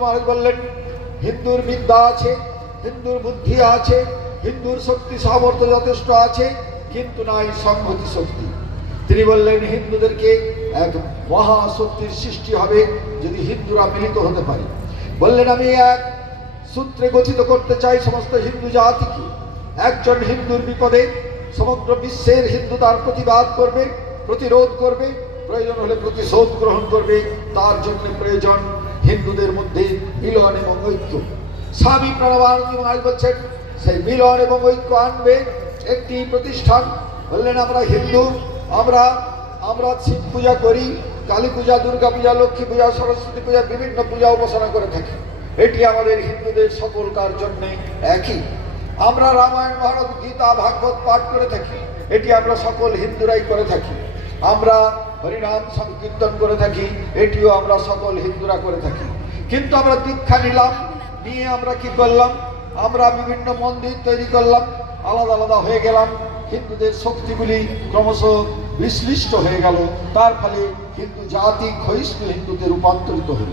মহারাজ বললেন, হিন্দুর বিদ্যা আছে, হিন্দুর বুদ্ধি আছে, হিন্দুর শক্তি সামর্থ্য যথেষ্ট আছে, কিন্তু নাই সংহতি শক্তি। তিনি বললেন, হিন্দুদেরকে এক মহাশক্তির সৃষ্টি হবে যদি হিন্দুরা মিলিত হতে পারে। বললেন, আমি এক সূত্রে গঠিত করতে চাই সমস্ত হিন্দু জাতিকে। একজন হিন্দুর বিপদে সমগ্র বিশ্বের হিন্দু তার প্রতিবাদ করবে, প্রতিরোধ করবে, প্রয়োজন হলে প্রতিশোধ গ্রহণ করবে। তার জন্য প্রয়োজন হিন্দুদের মধ্যে মিলন এবং ঐক্য। স্বামী প্রণবানন্দ মহারাজ বলছেন, সেই মিলন এবং ঐক্য আনবে একটি প্রতিষ্ঠান। বললেন, আমরা হিন্দু, আমরা শিব পূজা করি, কালী পূজা, দুর্গা পূজা, লক্ষ্মী পূজা, সরস্বতী পূজা, বিভিন্ন পূজা উপাসনা করে থাকি। এটি আমাদের হিন্দুদের সকলকার জন্য একই। আমরা রামায়ণ, মহাভারত, গীতা, ভাগবত পাঠ করে থাকি, এটি আমরা সকল হিন্দুরাই করে থাকি। আমরা হরিনাম সংকীর্তন করে থাকি, এটিও আমরা সকল হিন্দুরা করে থাকি। কিন্তু আমরা দীক্ষা নিলাম, নিয়ে আমরা কি করলাম? আমরা বিভিন্ন মন্দির তৈরি করলাম, আলাদা আলাদা হয়ে গেলাম। হিন্দুদের শক্তিগুলি ক্রমশ বিশ্লিষ্ট হয়ে গেল। তার ফলে হিন্দু জাতি ক্ষয়িষ্ণু হিন্দুতে রূপান্তরিত হল।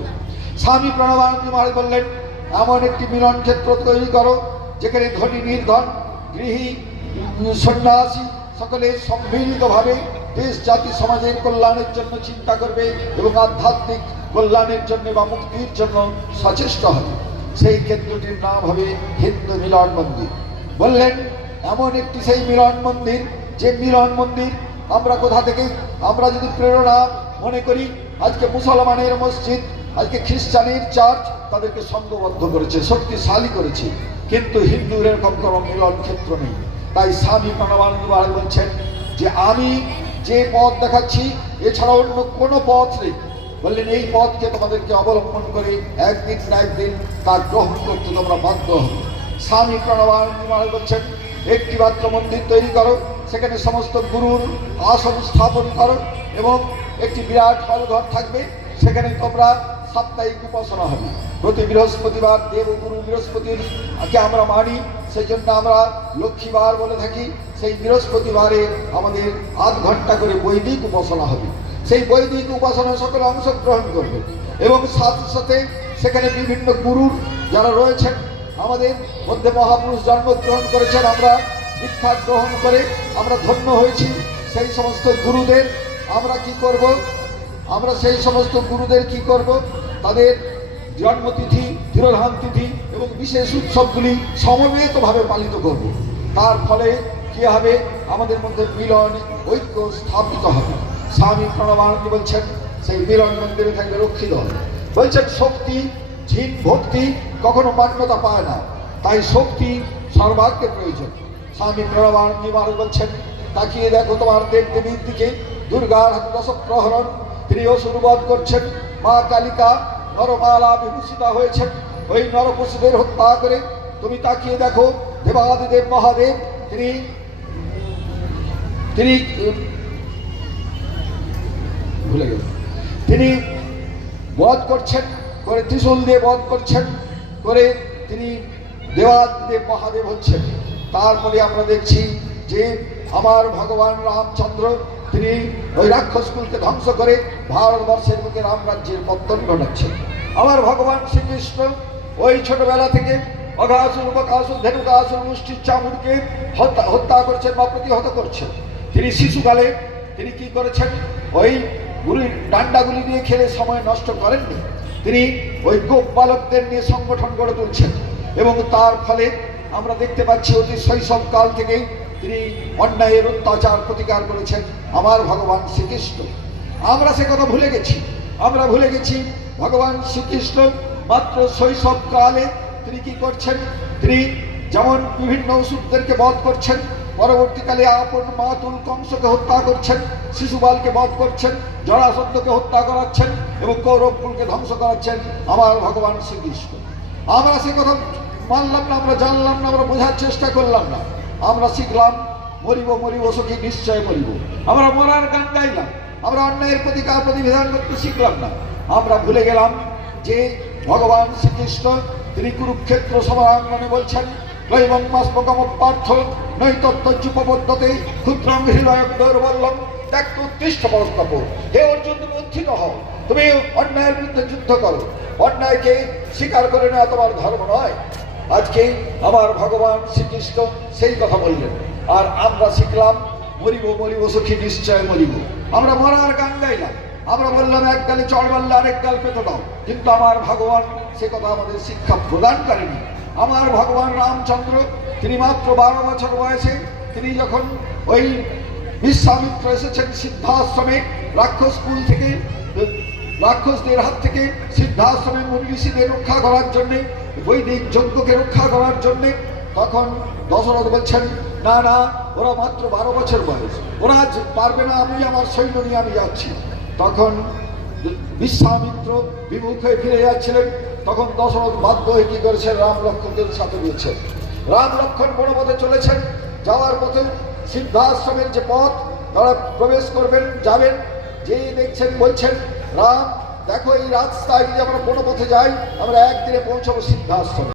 স্বামী প্রণবানন্দ মহারাজ বললেন, এমন একটি মিলন ক্ষেত্র তৈরি করো যেখানে ধনী নির্ধন, গৃহী সন্ন্যাসী সকলে সম্মিলিতভাবে দেশ জাতি সমাজের কল্যাণের জন্য চিন্তা করবে এবং আধ্যাত্মিক কল্যাণের জন্য বা মুক্তির জন্য সচেষ্ট হবে। সেই কেন্দ্রটির নাম হবে হিন্দু মিলন মন্দির। বললেন, এমন একটি সেই মিলন মন্দির, যে মিলন মন্দির আমরা কোথা থেকে, আমরা যদি প্রেরণা মনে করি, আজকে মুসলমানের মসজিদ, আজকে খ্রিস্টানের চার্চ তাদেরকে সংঘবদ্ধ করেছে, শক্তিশালী করেছে, কিন্তু হিন্দুর এরকম কোনো মিলন ক্ষেত্র নেই। তাই স্বামী প্রণবানন্দ মহারাজ বলছেন যে আমি যে পথ দেখাচ্ছি এছাড়া অন্য কোনো পথ নেই। বললেন, এই পথকে তোমাদেরকে অবলম্বন করে একদিন না একদিন তার গ্রহণ করতে তোমরা বাধ্য হবে। স্বামী প্রণবানন্দ মহারাজ বলছেন, একটি মাত্র মন্দির তৈরি করো, সেখানে সমস্ত গুরুর আসন স্থাপন করো এবং একটি বিরাট হলঘর থাকবে, সেখানে তোমরা সাপ্তাহিক উপাসনা হবে। প্রতি বৃহস্পতিবার দেবগুরু বৃহস্পতির আমরা মানি, সেই জন্য আমরা লক্ষ্মীবার বলে থাকি। সেই বৃহস্পতিবারে আমাদের আধ ঘন্টা করে বৈদিক উপাসনা হবে। সেই বৈদিক উপাসনা সকলে অংশগ্রহণ করবে এবং সাথে সাথে সেখানে বিভিন্ন গুরুর যারা রয়েছেন, আমাদের মধ্যে মহাপুরুষ জন্মগ্রহণ করেছেন, আমরা দীক্ষা গ্রহণ করে আমরা ধন্য হয়েছি। সেই সমস্ত গুরুদের আমরা কি করব? আমরা সেই সমস্ত গুরুদের কি করব? তাদের জন্মতিথি, তিরোধান তিথি এবং বিশেষ উৎসবগুলি সমবেতভাবে পালিত করব। তার ফলে কি হবে? আমাদের মধ্যে মিলন ঐক্য স্থাপিত হবে। স্বামী প্রণবানন্দ বলছেন, সেই মিলন মন্দিরে থাকবে রক্ষিত হবে। বলছেন, শক্তি জিন ভক্তি কখনো মান্যতা পায় না, তাই শক্তি সর্বাগ্যে প্রয়োজন। স্বামী প্রণবানন্দ মহারাজ বলছেন, তাকিয়ে দেখো তোমার দেব দেবীর দিকে। দুর্গার হাতে দশপ্রহরণ, তিনি অসুরবধ করছেন। মা কালিকা নরমালা বিভূষিতা হয়েছেন ওই নরপশুদের হত্যা করে। তুমি তাকিয়ে দেখো, দেবাদিদেব মহাদেব তিনি ভুলে গেল, তিনি বধ করছেন করে, ত্রিশূল দিয়ে বধ করছেন করে, তিনি দেবাদিদেব মহাদেব হচ্ছেন। তারপরে আমরা দেখছি যে আমার ভগবান রামচন্দ্র তিনি ওই রাক্ষসকুলকে ধ্বংস করে ভারতবর্ষের বুকে রামরাজ্যের পত্তন ঘটাচ্ছেন। আমার ভগবান শ্রীকৃষ্ণ ওই ছোটবেলা থেকে অঘাসুর, বকাসুর, ধেনুকাসুর মুষ্টির চামুরকে হত্যা করছেন বা প্রতিহত করছেন। তিনি শিশুকালে তিনি কি করেছেন? ওই গুলির ডান্ডাগুলি দিয়ে খেলে সময় নষ্ট করেননি। তিনি ওই গোপ বালকদের নিয়ে সংগঠন গড়ে তুলছেন এবং তার ফলে আমরা দেখতে পাচ্ছি অতি শৈশবকাল থেকেই তিনি অন্যায়ের অত্যাচার প্রতিকার করেছেন আমার ভগবান শ্রীকৃষ্ণ। আমরা সে কথা ভুলে গেছি। আমরা ভুলে গেছি ভগবান শ্রীকৃষ্ণ মাত্র শৈশবকালে তিনি কি করছেন? তিনি যেমন বিভিন্ন অসুরদেরকে বধ করছেন, পরবর্তীকালে আপন মাতুল কংসকে হত্যা করছেন, শিশুপালকে বধ করছেন, জরাসন্ধকে হত্যা করাচ্ছেন এবং কৌরবকুলকে ধ্বংস করাচ্ছেন আমার ভগবান শ্রীকৃষ্ণ। আমরা সে কথা মানলাম না, আমরা জানলাম না, আমরা বোঝার চেষ্টা করলাম না। আমরা শিখলাম মরিব মরিব সখী নিশ্চয় মরিব, আমরা মরার গান গাইলাম, আমরা অন্যায়ের প্রতিকার প্রতিবিধান করতে শিখলাম না। আমরা ভুলে গেলাম যে ভগবান শ্রীকৃষ্ণ তিনি কুরুক্ষেত্র সভাঙ্গনে বলছেন, নৈবং মাস্মকম পার্থ নৈতত্ত্বযুপবদ্ধতে ক্ষুদ্রং হৃদয়ং দৌর্বল্যং ত্যক্ত উত্তিষ্ঠ পরস্তপ। হে অর্জুন, তুমি উত্থিত হও, তুমি অন্যায়ের বিরুদ্ধে যুদ্ধ করো, অন্যায়কে স্বীকার করে নেওয়া তোমার ধর্ম নয়। আজকে আমার ভগবান শ্রীকৃষ্ণ সেই কথা বললেন, আর আমরা শিখলাম মরিব মরিব সখী নিশ্চয় মরিব। আমরা মরার গান গাইলাম, আমরা বললাম এক গালে চড় মারলে আরেক গাল পেতে দাও, কিন্তু আমার ভগবান সে কথা আমাদের শিক্ষা প্রদান করেনি। আমার ভগবান রামচন্দ্র তিনি মাত্র 12 বছর বয়সে তিনি যখন ওই বিশ্বামিত্র এসেছেন সিদ্ধাশ্রমে রাক্ষস কুল থেকে, রাক্ষসদের হাত থেকে সিদ্ধাশ্রমে মুনি ঋষিদের রক্ষা করার জন্যে, বৈদিক যজ্ঞকে রক্ষা করার জন্যে, তখন দশরথ বলছেন না না, ওরা মাত্র 12 বছর বয়স, ওরা আজ পারবে না, আমি আমার সৈন্য নিয়ে আমি যাচ্ছি। তখন বিশ্বামিত্র বিমুখ হয়ে ফিরে যাচ্ছিলেন, তখন দশরথ বাধ্য হয়ে কি করেছেন, রাম লক্ষ্মণদের সাথে দিয়েছেন। রাম লক্ষ্মণ বড় পথে চলেছেন, যাওয়ার পথে সিদ্ধাশ্রমের যে পথ তারা প্রবেশ করবেন যাবেন, যেই দেখছেন বলছেন রাম দেখো এই রাস্তায় যদি আমরা বন পথে যাই আমরা একদিনে পৌঁছাবো সিদ্ধাশ্রমে।